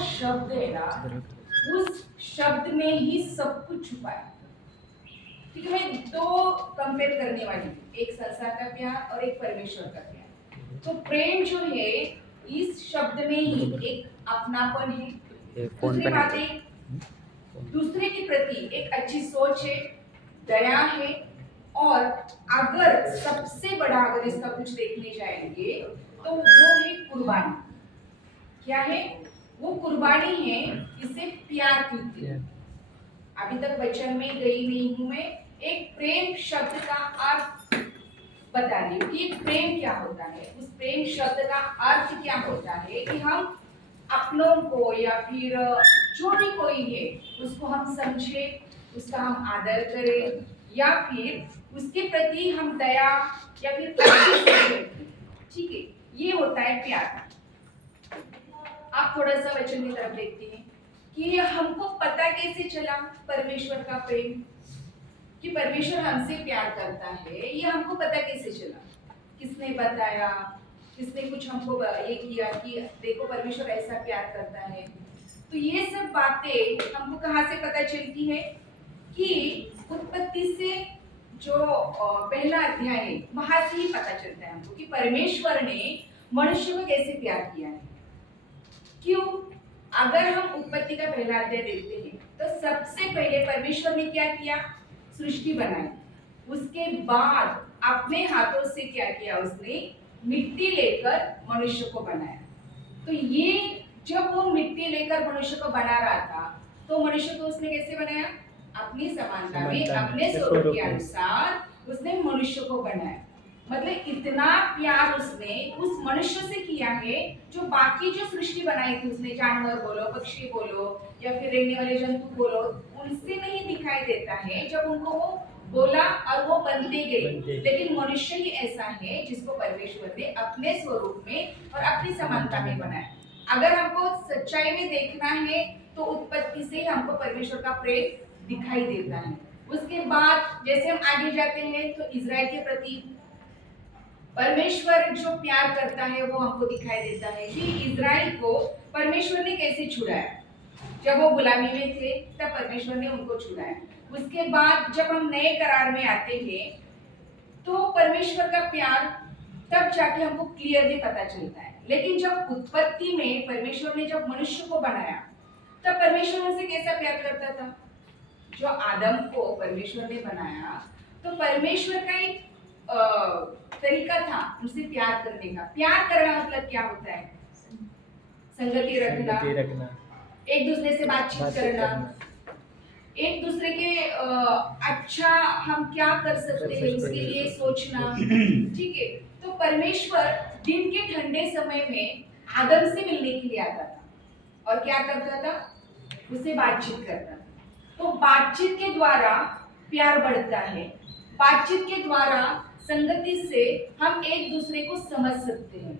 शब्द है ना, उस शब्द में ही सब कुछ छुपा है। ठीक है, मैं दो कंपेयर करने वाली हूँ, एक संसार का प्यार और एक परमेश्वर का प्यार। तो प्रेम जो है इस शब्द में ही एक अपनापन है, दूसरी बात एक दूसरे के प्रति एक अच्छी सोच है, दया है, और अगर सबसे बड़ा अगर इसका कुछ देखने जाएंगे तो वो है कुर्बानी। क्या है वो? कुर्बानी है, इसे प्यार कहते हैं। अभी तक वचन में गई नहीं हूं मैं, एक प्रेम शब्द का अर्थ बता रही हूँ कि प्रेम क्या होता है। उस प्रेम शब्द का अर्थ क्या होता है कि हम अपनों को या फिर जो भी कोई है उसको हम समझे, उसका हम आदर करें, या फिर उसके प्रति हम दया या फिर अच्छी सोच रखें। ठीक है, ये होता है प्यार। आप थोड़ा सा वचन की तरफ देखते हैं कि हमको पता कैसे चला परमेश्वर का प्रेम, कि परमेश्वर हमसे प्यार करता है, ये हमको पता कैसे चला? किसने बताया? किसने कुछ हमको ये किया कि देखो परमेश्वर ऐसा प्यार करता है? तो ये सब बातें हमको कहाँ से पता चलती है? कि उत्पत्ति से जो पहला अध्याय है वहां से ही पता चलता है हमको कि परमेश्वर ने मनुष्य को कैसे प्यार किया है। क्यों? अगर हम उत्पत्ति का पहला अध्याय देखते हैं तो सबसे पहले परमेश्वर ने क्या किया? सृष्टि बनाई। उसके बाद अपने हाथों से क्या किया? उसने मिट्टी लेकर मनुष्य को बनाया। तो ये जब वो मिट्टी लेकर मनुष्य को बना रहा था तो मनुष्य को उसने कैसे बनाया? अपनी समानता में, अपने स्वरूप के अनुसार उसने मनुष्य को बनाया। मतलब इतना प्यार उसने उस मनुष्य से किया है जो बाकी जो सृष्टि बनाई थी उसने, जानवर बोलो, पक्षी बोलो या फिर रहने वाले जंतु बोलो, उनसे नहीं दिखाई देता है जब उनको वो बोला और वो बनते गए। लेकिन मनुष्य ही ऐसा है जिसको परमेश्वर ने अपने स्वरूप में और अपनी समानता में बनाया। अगर हमको सच्चाई में देखना है तो उत्पत्ति से हमको परमेश्वर का प्रेम दिखाई देता है। उसके बाद जैसे हम आगे जाते हैं तो इज़राइल के प्रति परमेश्वर जो प्यार करता है वो हमको दिखाई देता है कि इज़राइल को परमेश्वर ने कैसे छुड़ाया। जब वो गुलामी में थे तब परमेश्वर ने उनको छुड़ाया। उसके बाद जब हम नए करार में आते हैं तो परमेश्वर का प्यार तब जाके हमको क्लियरली पता चलता है। लेकिन जब उत्पत्ति में परमेश्वर ने जब मनुष्य को बनाया तब परमेश्वर उनसे कैसा प्यार करता था? जो आदम को परमेश्वर ने बनाया तो परमेश्वर का एक तरीका था उनसे प्यार करने का। प्यार करना मतलब क्या होता है? संगति रखना, एक दूसरे से बातचीत करना, एक दूसरे के अच्छा हम क्या कर सकते हैं उसके लिए सोचना। ठीक है, तो परमेश्वर दिन के ठंडे समय में आदम से मिलने के लिए आता था और क्या करता था? उससे बातचीत करता था। तो बातचीत के द्वारा प्यार बढ़ता है, बातचीत के द्वारा संगति से हम एक दूसरे को समझ सकते हैं।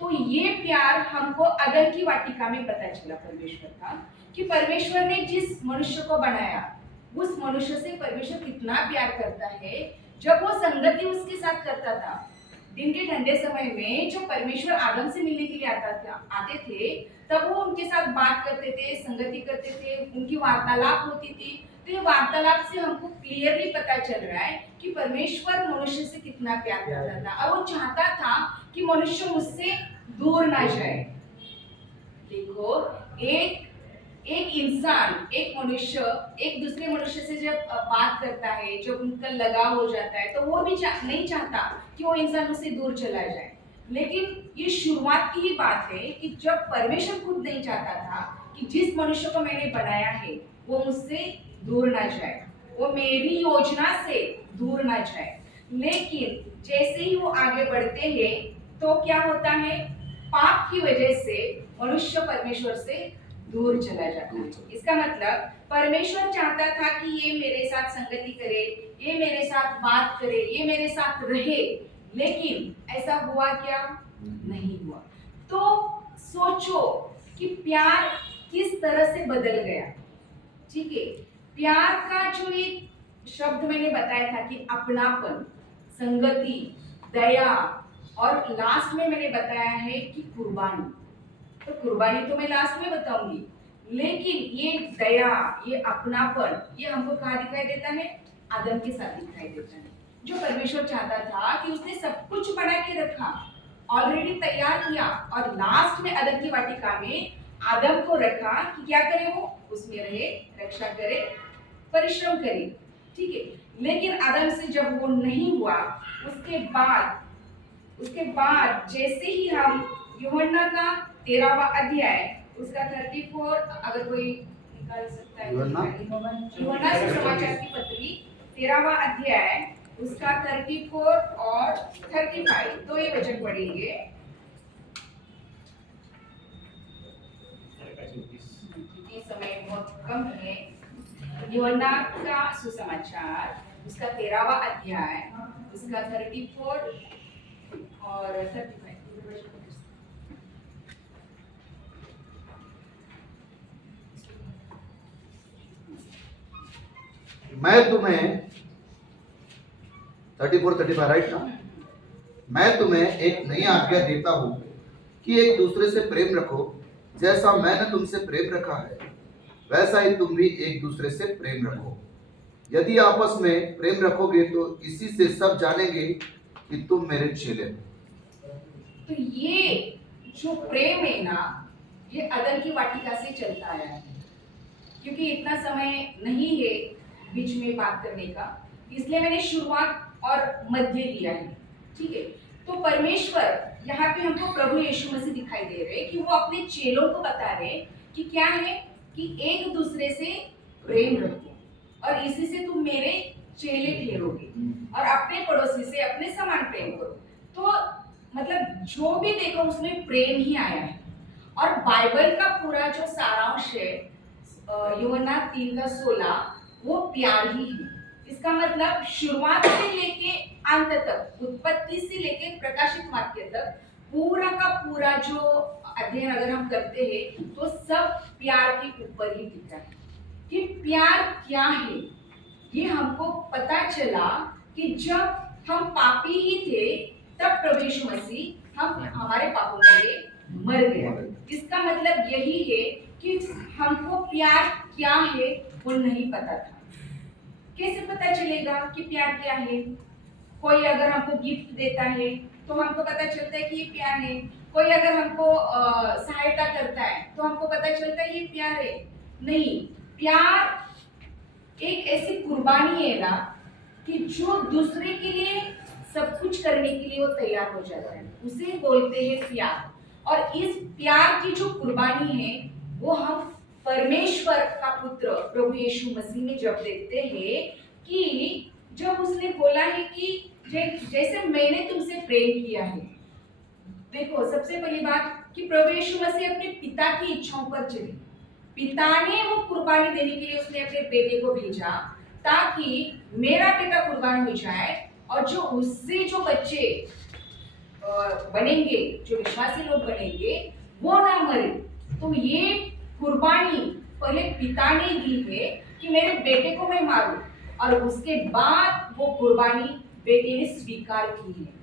तो ये प्यार हमको अदन की वाटिका में पता चला परमेश्वर का, कि परमेश्वर ने जिस मनुष्य को बनाया उस मनुष्य से परमेश्वर कितना प्यार करता है। जब वो संगति उसके साथ करता था दिन के ठंडे समय में, जो परमेश्वर आदम से मिलने के लिए आते थे तब वो उनके साथ बात करते थे, संगति करते थे, उनकी वार्तालाप होती थी। तो ये वार्तालाप से हमको क्लियरली पता चल रहा है कि परमेश्वर मनुष्य से कितना प्यार करता था और वो चाहता था कि मनुष्य मुझसे दूर ना जाए। देखो, एक इंसान, एक मनुष्य एक दूसरे मनुष्य से जब बात करता है, जब उनका लगाव हो जाता है तो वो भी नहीं चाहता कि वो इंसान उससे दूर चला जाए। लेकिन ये शुरुआत की ही बात है कि जब परमेश्वर खुद नहीं चाहता था कि जिस मनुष्य को मैंने बनाया है वो मुझसे दूर ना जाए, वो मेरी योजना से दूर ना जाए। लेकिन जैसे ही वो आगे बढ़ते हैं तो क्या होता है? पाप की वजह से मनुष्य परमेश्वर से दूर चला जाता है। इसका मतलब परमेश्वर चाहता था कि ये मेरे साथ संगति करे, ये मेरे साथ बात करे, ये मेरे साथ रहे, लेकिन ऐसा हुआ क्या? नहीं हुआ। तो सोचो कि प्यार किस तरह से बदल गया। ठीक है, प्यार का जो एक शब्द मैंने बताया था कि अपनापन, संगति, दया, और लास्ट में मैंने बताया है कि कुर्बानी। तो कुर्बानी तो मैं लास्ट में बताऊंगी, लेकिन ये दया, ये अपनापन, ये हमको कहाँ दिखाई देता है? आदम के साथ दिखाई देता है। जो परमेश्वर चाहता था कि उसने सब कुछ बना के रखा, ऑलरेडी तैयार किया, और लास्ट में अदन की वाटिका में आदम को रखा कि क्या करे, वो उसमें रहे, रक्षा करे, परिश्रम करे, ठीक है। लेकिन आदम से जब वो नहीं हुआ, उसके बाद जैसे ही हम यूहन्ना का 13वां अध्याय उसका 34, अगर कोई निकाल सकता है, यूहन्ना सुसमाचार की पत्री 13वां अध्याय उसका 34 और 35 तो ये वचन पढ़ेंगे। समय बहुत कम है। यूहन्ना का सुसमाचार उसका 13वां अध्याय उसका 34 और 35। मैं तुम्हें 34-35 राइट ना, मैं तुम्हें एक नई आज्ञा देता हूं कि एक दूसरे से प्रेम रखो, जैसा मैंने तुमसे प्रेम रखा है वैसा ही तुम भी एक दूसरे से प्रेम रखो। यदि आपस में प्रेम रखोगे तो इसी से सब जानेंगे कि तुम मेरे चेले हो। तो ये जो प्रेम है ना, ये अदन की वाटिका से चलता आया है। क्योंकि इतना समय नहीं है बीच में बात करने का, इसलिए मैंने शुरुआत और मध्य लिया है, ठीक है। तो परमेश्वर यहाँ पे हमको प्रभु यीशु मसीह दिखाई दे रहे कि वो अपने चेलों को बता रहे कि क्या है कि एक दूसरे से प्रेम रखो और इसी से तुम मेरे चेले ठहरोगे, और अपने पड़ोसी से अपने समान प्रेम करो। तो मतलब जो भी देखो उसमें प्रेम ही आया है। और बाइबल का पूरा जो सारांश है यूहन्ना 3:16 वो प्यार ही है। इसका मतलब शुरुआत से लेके अंत तक, उत्पत्ति से लेके प्रकाशित वाक्य तक पूरा का पूरा जो अध्ययन अगर हम करते हैं तो सब प्यार के ऊपर ही दिखता है कि प्यार क्या है। ये हमको पता चला कि जब हम पापी ही थे तब प्रभु यीशु मसीह हमारे पापों के लिए मर गया। इसका मतलब यही है कि हमको प्यार क्या है वो नहीं पता था। कैसे पता चलेगा कि प्यार क्या है? कोई अगर हमको गिफ्ट देता है तो हमको पता चलता है कि ये प्यार है। कोई अगर हमको सहायता करता है तो हमको पता चलता है ये प्यार है। नहीं, प्यार एक ऐसी कुर्बानी है ना कि जो दूसरे के लिए सब कुछ करने के लिए वो तैयार हो जाता है, उसे बोलते हैं प्यार। और इस प्यार की जो कुर्बानी है वो हम परमेश्वर का पुत्र प्रभु यीशु मसीह में जब देखते हैं कि जब उसने बोला है कि जैसे मैंने तुमसे प्रेम किया है। देखो, सबसे पहली बात कि प्रभु यीशु मसीह अपने पिता की इच्छाओं पर चले। पिता ने वो कुर्बानी देने के लिए उसने अपने बेटे को भेजा ताकि मेरा बेटा कुर्बान हो जाए और जो उससे जो बच्चे बनेंगे, जो विश्वासी लोग बनेंगे, वो ना मरे। तो ये कुर्बानी पहले पिता ने दी है कि मेरे बेटे को मैं मारूं, और उसके बाद वो कुर्बानी बेटे ने स्वीकार की है।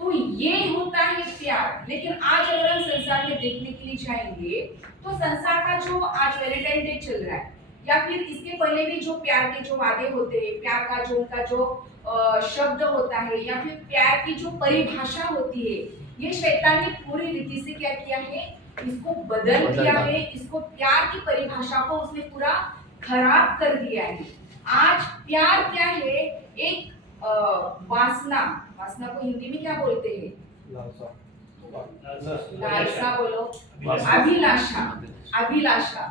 तो ये होता है प्यार। लेकिन आज अगर हम संसार में देखने के लिए जाएंगे तो संसार का जो आज वैलेंटाइन डे चल रहा है या फिर इसके पहले भी जो प्यार के जो वादे होते हैं, प्यार का जो उनका जो शब्द होता है या फिर प्यार की जो परिभाषा होती है, ये शैतान ने पूरी रीति से क्या किया है, इसको बदल दिया है। इसको प्यार की परिभाषा को उसने पूरा खराब कर दिया है। आज प्यार क्या है? एक वासना को हिंदी में क्या बोलते हैं? लालसा बोलो, अभिलाषा।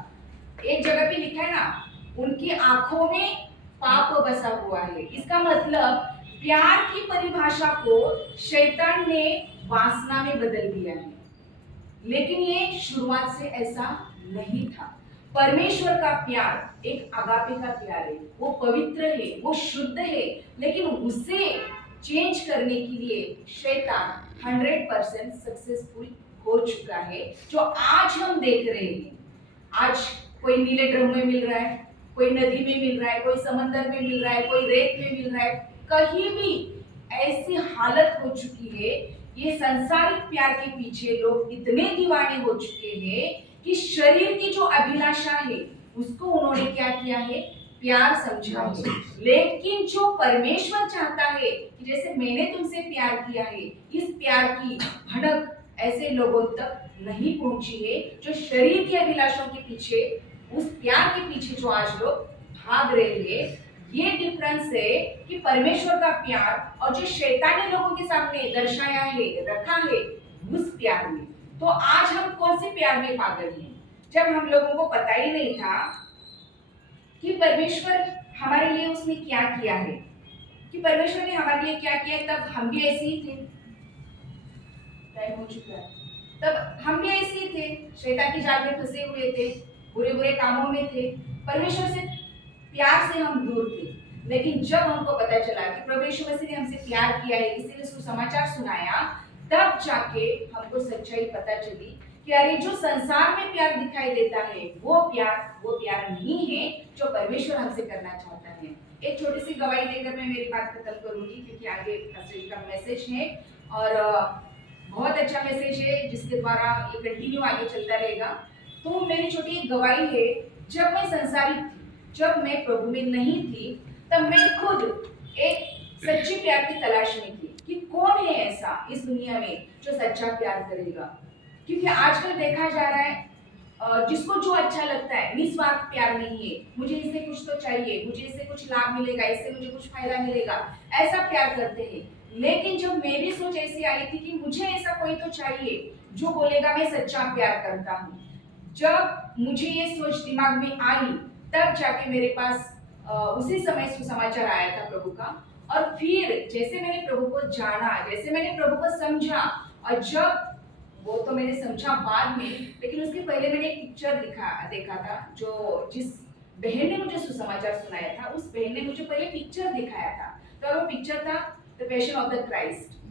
एक जगह पे लिखा है ना, उनकी आंखों में पाप बसा हुआ है। इसका मतलब प्यार की परिभाषा को शैतान ने वासना में बदल दिया है। लेकिन ये शुरुआत से ऐसा नहीं था। परमेश्वर का प्यार एक आगापे का प्यार है, वो पवित्र है, वो शुद्ध है। लेकिन उसे चेंज करने के लिए शैतान 100% सक्सेसफुल हो चुका है, जो आज हम देख रहे हैं। आज कोई नीले ड्रम में मिल रहा है, कोई नदी में मिल रहा है, कोई समंदर में मिल रहा है, कोई रेत में मिल रहा है। कहीं भी ऐसी हालत हो चुकी है ये सांसारिक प्यार के पीछे लोग इतने दीवाने हो चुके हैं कि शरीर की जो अभिलाषा है उसको उन्होंने क्या किया है, प्यार समझा है। लेकिन जो परमेश्वर चाहता है कि जैसे मैंने तुमसे प्यार किया है, इस प्यार की भड़क ऐसे लोगों तक नहीं पहुंची है जो शरीर की अभिलाषाओं के पीछे, उस प्यार के पीछे जो आज लोग भाग रहे हैं। ये डिफरेंस है कि परमेश्वर का प्यार और जो शैतान ने लोगों के सामने दर्शाया है, रखा है, उस प्यार में। तो आज हम कौन से प्यार में पागल हैं? जब हम लोगों को पता ही नहीं था कि परमेश्वर हमारे लिए उसने क्या किया है, कि परमेश्वर ने हमारे लिए क्या किया है, तब हम भी ऐसे ही थे। टाइम हो चुका है। तब हम भी ऐसे ही थे, शैतान की जाल में फंसे हुए थे, बुरे बुरे कामों में थे, परमेश्वर से प्यार से हम दूर थे। लेकिन जब हमको पता चला कि प्रभु यीशु मसीह ने हमसे प्यार किया है, किसी ने सुसमाचार सुनाया, तब जाके हमको सच्चाई पता चली कि अरे जो संसार में प्यार दिखाई देता है वो प्यार नहीं है जो परमेश्वर हमसे करना चाहता है। एक छोटी सी गवाही देकर मैं मेरी बात खत्म करूंगी, क्योंकि आगे पास्टर का मैसेज है और बहुत अच्छा मैसेज है जिसके द्वारा ये कंटिन्यू आगे चलता रहेगा। तो मेरी छोटी एक गवाही है, जब मैं संसारिक थी, जब मैं प्रभु में नहीं थी, तब मैं खुद एक सच्चे प्यार की तलाश में थी कि कौन है ऐसा इस दुनिया में जो सच्चा प्यार करेगा। क्योंकि आजकल देखा जा रहा है जिसको जो अच्छा लगता है, निस्वार्थ प्यार नहीं है, मुझे इससे कुछ तो चाहिए, मुझे इससे कुछ लाभ मिलेगा, इससे मुझे कुछ फायदा मिलेगा, ऐसा प्यार करते हैं। लेकिन जब मेरी सोच ऐसी आई थी कि मुझे ऐसा कोई तो चाहिए जो बोलेगा मैं सच्चा प्यार करता हूँ, जब मुझे ये सोच दिमाग में आई, तब जाके मेरे पास उसी समय सुसमाचार आया था प्रभु का। और फिर जैसे मैंने प्रभु को जाना, जैसे मैंने प्रभु को समझा, और जब वो तो मैंने समझा बाद में, लेकिन उसके पहले मैंने एक पिक्चर देखा था, जो जिस बहन ने मुझे सुसमाचार सुनाया था, उस बहन ने मुझे पहले पिक्चर दिखाया था। तो वो पिक्चर था the passion of the Christ.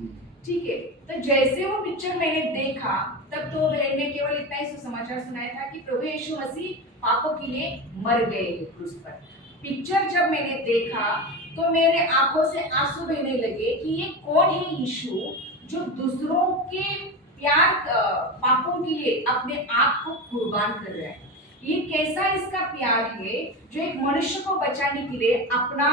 ठीक है, तो जैसे वो पिक्चर मैंने देखा, तब तो बहन ने केवल इतना ही सुसमाचार सुनाया था कि प्रभु यीशु मसीह पापों के लिए मर गए क्रूस पर। पिक्चर जब मैंने देखा तो मेरे आंखों से आंसू बहने लगे कि ये कौन है यीशु जो दूसरों के प्यार पापों के लिए अपने आप को कुर्बान कर रहा है। ये कैसा इसका प्यार है जो एक मनुष्य को बचाने के लिए अपना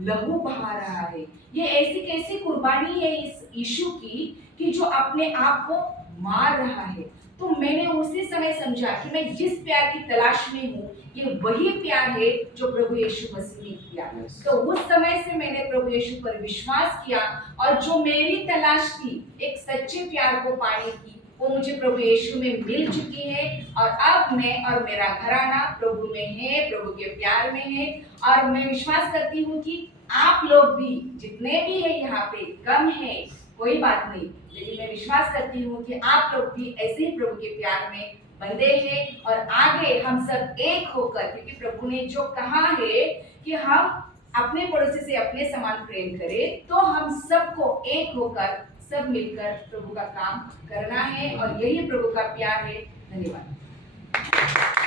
लहू बहा रहा है। ये ऐसी कैसी कुर्बानी है इस यीशु की कि जो अपने आप को मार रहा है। तो मैंने उसी समय समझा कि मैं जिस प्यार की तलाश में हूँ, ये वही प्यार है जो प्रभु यीशु मसीह ने किया। तो उस समय से मैंने प्रभु यीशु पर विश्वास किया, और जो मेरी तलाश थी एक सच्चे प्यार को पाने की, वो मुझे प्रभु यीशु में मिल चुकी है। और अब मैं और मेरा घराना प्रभु में है, प्रभु के प्यार में है। और मैं विश्वास करती हूँ कि आप लोग भी, जितने भी है यहाँ पे, कम है कोई बात नहीं, लेकिन मैं विश्वास करती हूँ कि आप लोग भी ऐसे ही प्रभु के प्यार में बंधे हैं। और आगे हम सब एक होकर, क्योंकि प्रभु ने जो कहा है कि हम अपने पड़ोसी से अपने समान प्रेम करें, तो हम सबको एक होकर, सब मिलकर प्रभु का काम करना है, और यही प्रभु का प्यार है। धन्यवाद।